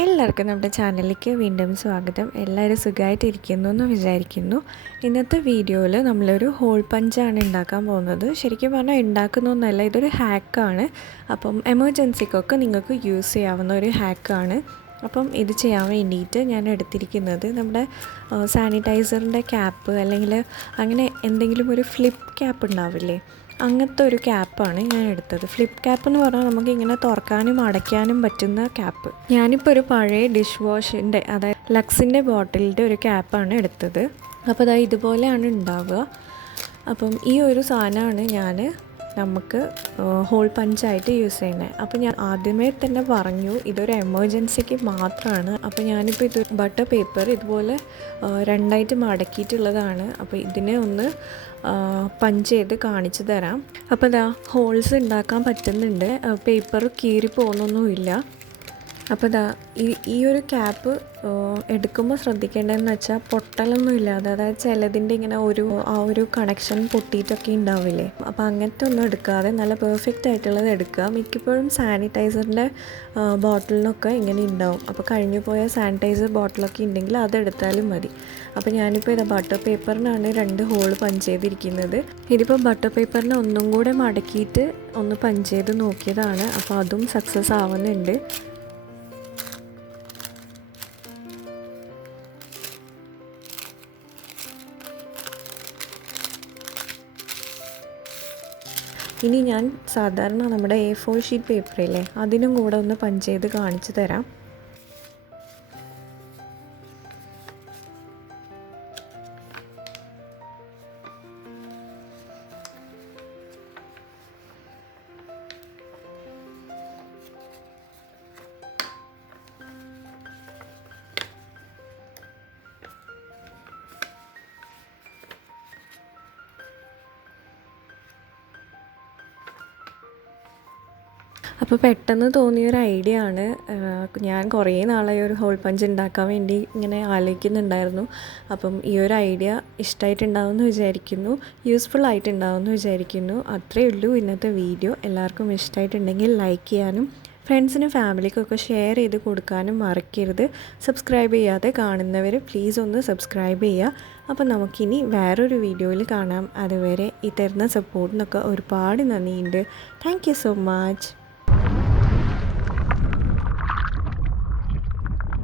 എല്ലാവർക്കും നമ്മുടെ ചാനലിലേക്ക് വീണ്ടും സ്വാഗതം. എല്ലാവരും സുഖമായിട്ടിരിക്കുന്നു എന്ന് വിചാരിക്കുന്നു. ഇന്നത്തെ വീഡിയോയിൽ നമ്മളൊരു ഹോൾ പഞ്ചാണ് ഉണ്ടാക്കാൻ പോകുന്നത്. ശരിക്കും പറഞ്ഞാൽ ഉണ്ടാക്കുന്നൊന്നുമല്ല, ഇതൊരു ഹാക്കാണ്. അപ്പം എമർജൻസിക്കൊക്കെ നിങ്ങൾക്ക് യൂസ് ചെയ്യാവുന്ന ഒരു ഹാക്കാണ്. അപ്പം ഇത് ചെയ്യാൻ വേണ്ടിയിട്ട് ഞാൻ എടുത്തിരിക്കുന്നത് നമ്മുടെ സാനിറ്റൈസറിൻ്റെ ക്യാപ്പ്, അല്ലെങ്കിൽ അങ്ങനെ എന്തെങ്കിലും ഒരു ഫ്ലിപ്പ് ക്യാപ്പ് ഉണ്ടാവില്ലേ, അങ്ങനത്തെ ഒരു ക്യാപ്പാണ് ഞാൻ എടുത്തത്. ഫ്ലിപ്പ് ക്യാപ്പ് എന്ന് പറഞ്ഞാൽ നമുക്ക് ഇങ്ങനെ തുറക്കാനും അടയ്ക്കാനും പറ്റുന്ന ക്യാപ്പ്. ഞാനിപ്പോൾ ഒരു പഴയ ഡിഷ് വാഷിൻ്റെ, അതായത് ലക്സിൻ്റെ ബോട്ടിലിൻ്റെ ഒരു ക്യാപ്പാണ് എടുത്തത്. അപ്പോൾ അതായത് ഇതുപോലെയാണ് ഉണ്ടാവുക. അപ്പം ഈ ഒരു സാധനമാണ് നമുക്ക് ഹോൾ പഞ്ചായിട്ട് യൂസ് ചെയ്യുന്നത്. അപ്പോൾ ഞാൻ ആദ്യമേ തന്നെ പറഞ്ഞു ഇതൊരു എമർജൻസിക്ക് മാത്രമാണ്. അപ്പോൾ ഞാനിപ്പോൾ ഇത് ബട്ടർ പേപ്പർ ഇതുപോലെ രണ്ടായിട്ട് മടക്കിയിട്ടുള്ളതാണ്. അപ്പോൾ ഇതിനെ ഒന്ന് പഞ്ച് ചെയ്ത് കാണിച്ചു തരാം. അപ്പോൾ ഇതാ ഹോൾസ് ഉണ്ടാക്കാൻ പറ്റുന്നുണ്ട്, പേപ്പർ കീറി പോകുന്നൊന്നുമില്ല. അപ്പോൾ ഇതാ ഈ ഒരു ക്യാപ്പ് എടുക്കുമ്പോൾ ശ്രദ്ധിക്കേണ്ടതെന്ന് വെച്ചാൽ പൊട്ടലൊന്നും ഇല്ലാതെ, അതായത് ചിലതിൻ്റെ ഇങ്ങനെ ആ ഒരു കണക്ഷൻ പൊട്ടിയിട്ടൊക്കെ ഉണ്ടാവില്ലേ, അപ്പോൾ അങ്ങനത്തെ ഒന്നും എടുക്കാതെ നല്ല പെർഫെക്റ്റ് ആയിട്ടുള്ളത് എടുക്കുക. മിക്കപ്പോഴും സാനിറ്റൈസറിൻ്റെ ബോട്ടിലിനൊക്കെ ഇങ്ങനെ ഉണ്ടാവും. അപ്പോൾ കഴിഞ്ഞു പോയ സാനിറ്റൈസർ ബോട്ടിലൊക്കെ ഉണ്ടെങ്കിൽ അതെടുത്താലും മതി. അപ്പോൾ ഞാനിപ്പോൾ ഇത് ബട്ടർ പേപ്പറിനാണ് 2 ഹോൾ പഞ്ച് ചെയ്തിരിക്കുന്നത്. ഇതിപ്പോൾ ബട്ടർ പേപ്പറിനെ ഒന്നും കൂടെ മടക്കിയിട്ട് ഒന്ന് പഞ്ച് ചെയ്ത് നോക്കിയതാണ്. അപ്പോൾ അതും സക്സസ് ആവുന്നുണ്ട്. ഇനി ഞാൻ സാധാരണ നമ്മുടെ A4 ഷീറ്റ് പേപ്പറില്ലേ, അതിനും കൂടെ ഒന്ന് പഞ്ച് ചെയ്ത് കാണിച്ചു തരാം. അപ്പോൾ പെട്ടെന്ന് തോന്നിയൊരു ഐഡിയ ആണ്. ഞാൻ കുറേ നാളായി ഒരു ഹോൾ പഞ്ച് ഉണ്ടാക്കാൻ വേണ്ടി ഇങ്ങനെ ആലോചിക്കുന്നുണ്ടായിരുന്നു. അപ്പം ഈ ഒരു ഐഡിയ ഇഷ്ടമായിട്ടുണ്ടാവുമെന്ന് വിചാരിക്കുന്നു, യൂസ്ഫുൾ ആയിട്ടുണ്ടാവുമെന്ന് വിചാരിക്കുന്നു. അത്രയേ ഉള്ളൂ ഇന്നത്തെ വീഡിയോ. എല്ലാവർക്കും ഇഷ്ടമായിട്ടുണ്ടെങ്കിൽ ലൈക്ക് ചെയ്യാനും ഫ്രണ്ട്സിനും ഫാമിലിക്കൊക്കെ ഷെയർ ചെയ്ത് കൊടുക്കാനും മറക്കരുത്. സബ്സ്ക്രൈബ് ചെയ്യാതെ കാണുന്നവർ പ്ലീസ് ഒന്ന് സബ്സ്ക്രൈബ് ചെയ്യുക. അപ്പം നമുക്കിനി വേറൊരു വീഡിയോയിൽ കാണാം. അതുവരെ ഈ തരുന്ന സപ്പോർട്ടിനൊക്കെ ഒരുപാട് നന്ദിയുണ്ട്. Thank you so much.